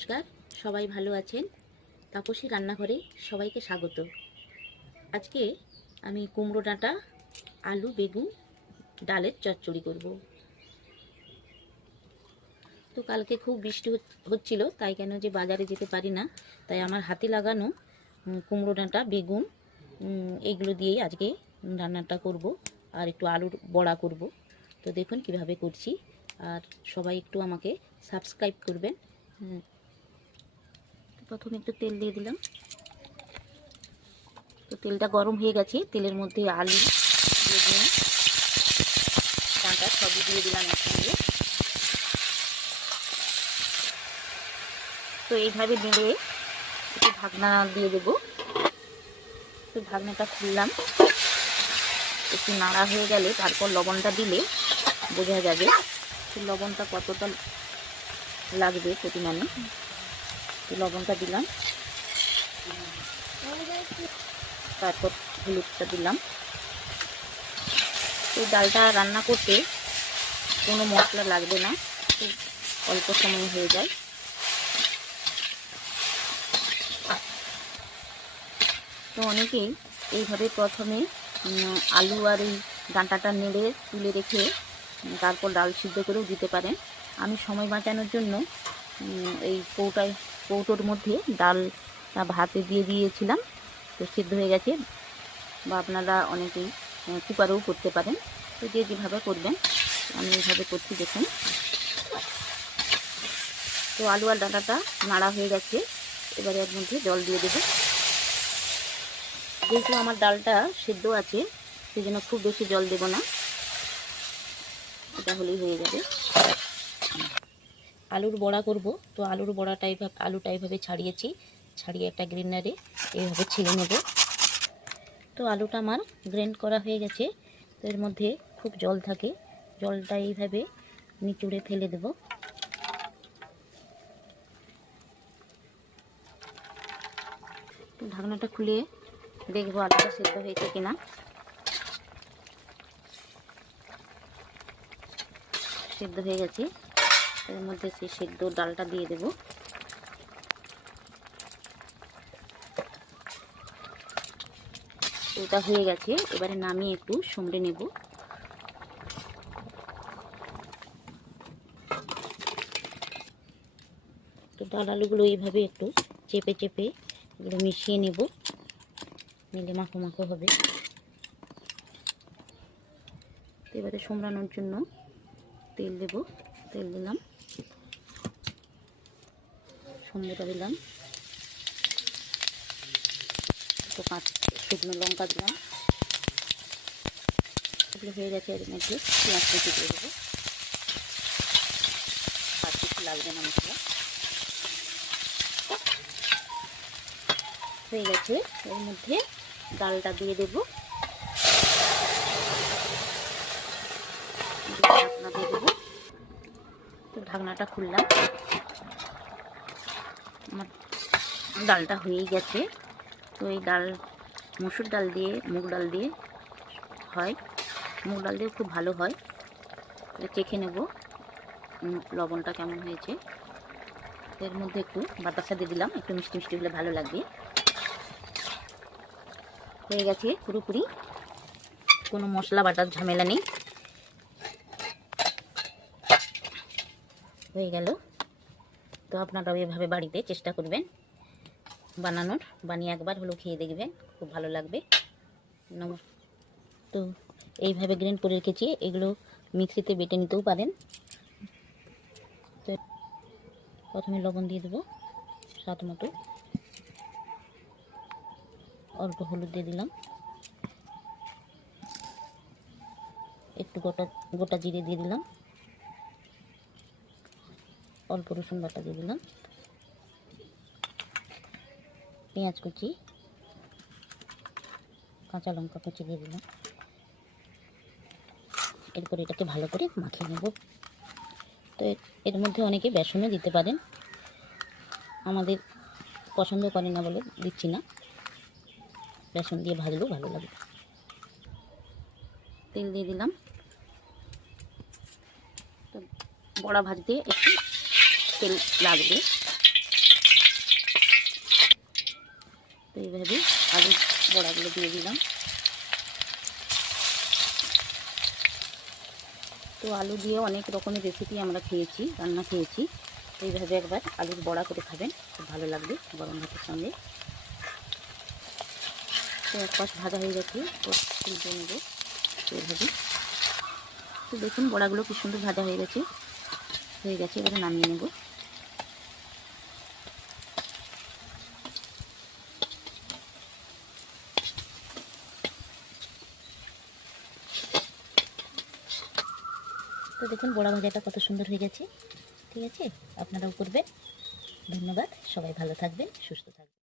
নমস্কার, সবাই ভালো আছেন? তাপসী রান্নাঘরে সবাইকে স্বাগত। আজকে আমি কুমড়ো ডাঁটা, আলু, বেগুন, ডালের চচ্চড়ি করব। তো কালকে খুব বৃষ্টি হচ্ছিল, তাই কেন যে বাজারে যেতে পারি না, তাই আমার হাতে লাগানো কুমড়ো ডাঁটা, বেগুন এইগুলো দিয়েই আজকে রান্নাটা করব। আর একটু আলুর বড়া করব। তো দেখুন কিভাবে করছি। আর সবাই একটু আমাকে সাবস্ক্রাইব করবেন। প্রথমে একটু তেল দিয়ে দিলাম। তো তেলটা গরম হয়ে গেছে, তেলের মধ্যে আলু, বেগুন, ডাঁটা সবই দিয়ে দিলাম একসঙ্গে। তো এইভাবে নেড়ে একটু ঢাকনা দিয়ে দেবো। তো ঢাকনাটা খুললাম, একটু নাড়া হয়ে গেলে তারপর লবণটা দিলে বোঝা যাবে লবণটা কতটা লাগবে পরিমাণে। তো লবণটা দিলাম, তারপর হলুদটা দিলাম। এই ডালটা রান্না করতে কোনো মশলা লাগবে না, খুব অল্প সময় হয়ে যায়। তো অনেকেই এইভাবে প্রথমে আলু আর এই ডাঁটাটা নেড়ে তুলে রেখে তারপর ডাল সিদ্ধ করেও দিতে পারেন। আমি সময় বাঁচানোর জন্য এই কৌটোর মধ্যে ডালটা ভাতে দিয়ে দিয়েছিলাম। তো সিদ্ধ হয়ে গেছে। বা আপনারা অনেকেই কুকারেও করতে পারেন। তো যে যেভাবে করবেন, আমি এইভাবে করছি দেখুন। তো আলু আর ডাঁটাটা নাড়া হয়ে গেছে, এবারে এর মধ্যে জল দিয়ে দেবো। যেহেতু আমার ডালটা সিদ্ধ আছে, সেই জন্য খুব বেশি জল দেব না, এটা হলেই হয়ে যাবে। আলুর বড়া করব। তো আলুটা এইভাবে ছাড়িয়ে একটা গ্রেন্ডারে এইভাবে ছিলে নেব। তো আলুটা আমার গ্রেন্ড করা হয়ে গেছে। তো এর মধ্যে খুব জল থাকে, জলটা এইভাবে নিচুড়ে ফেলে দেব। তো ঢাকনাটা খুলে দেখবো আলুটা সিদ্ধ হয়েছে কিনা। সিদ্ধ হয়ে গেছে। এর মধ্যে সেই সিদ্ধ ডালটা দিয়ে দেব। ওটা হয়ে গেছে, এবারে নামিয়ে একটু সমড়ে নেব। তো ডাল আলুগুলো এইভাবে একটু চেপে চেপে এগুলো মিশিয়ে নেব, নিলে মাখো মাখো হবে। তো এবারে সমড়ানোর জন্য তেল দেব। তেল দিলাম, সমড়া দিলাম, তো 5 শুকনো লঙ্কা দিলাম। এগুলো হয়ে গেছে। এর মধ্যে পেঁয়াজ কুচি দিয়ে দেবো। আর কিছু লাগবে না মশলা। হয়ে গেছে। এর মধ্যে ডালটা দিয়ে দেব। ঢাকনা দিয়ে দেবো। তো ঢাকনাটা খুললাম, আমার ডালটা হয়েই গেছে। তো এই ডাল মুসুর ডাল দিয়ে, মুগ ডাল দিয়ে হয়, মুগ ডাল দিয়ে খুব ভালো হয়। চেখে নেব লবণটা কেমন হয়েছে। এর মধ্যে একটু বাতাসা দিয়ে দিলাম, একটু মিষ্টি মিষ্টি হলে ভালো লাগবে। হয়ে গেছে পুরোপুরি, কোনো মশলা বাটার ঝামেলা নেই, হয়ে গেল। তো আপনারাও এভাবে বাড়িতে চেষ্টা করবেন বানানোর, বানিয়ে একবার হলো খেয়ে দেখবেন, খুব ভালো লাগবে। তো এইভাবে গ্রাইন্ড করে রেখেছি, এগুলো মিক্সিতে বেটে নিতেও পারেন। তো প্রথমে লবণ দিয়ে দেবো স্বাদ মতো, অল্প হলুদ দিয়ে দিলাম, একটু গোটা জিরে দিয়ে দিলাম, অল্প রসুন বাটা দিয়ে দিলাম, পেঁয়াজ কুচি, কাঁচা লঙ্কা কুচি দিয়ে দিলাম। এরপর এটাকে ভালো করে মাখিয়ে নেব। তো এর মধ্যে অনেকে বেসনও দিতে পারেন, আমাদের পছন্দ করে না বলে দিচ্ছি না। বেসন দিয়ে ভাজলেও ভালো লাগে। তেল দিয়ে দিলাম। তো বড়া ভাজতে একটু তেল লাগবে। এইভাবে আলুর বড়াগুলো দিয়ে দিলাম। তো আলু দিয়ে অনেক রকমের রেসিপি আমরা খেয়েছি, রান্না খেয়েছি। এইভাবে একবার আলুর বড়া করে খাবেন, খুব ভালো লাগবে গরম ভাতের সঙ্গে। তো এক পাশ ভাজা হয়ে গেছে, তুলতে নেবো এইভাবে। তো দেখুন বড়াগুলো কি সুন্দর ভাজা হয়ে গেছে, এবারে নামিয়ে নেব। তো দেখুন বড়া ভাজাটা কত সুন্দর হয়ে গেছে। ঠিক আছে, আপনারাও করবেন। ধন্যবাদ, সবাই ভালো থাকবেন, সুস্থ থাকবেন।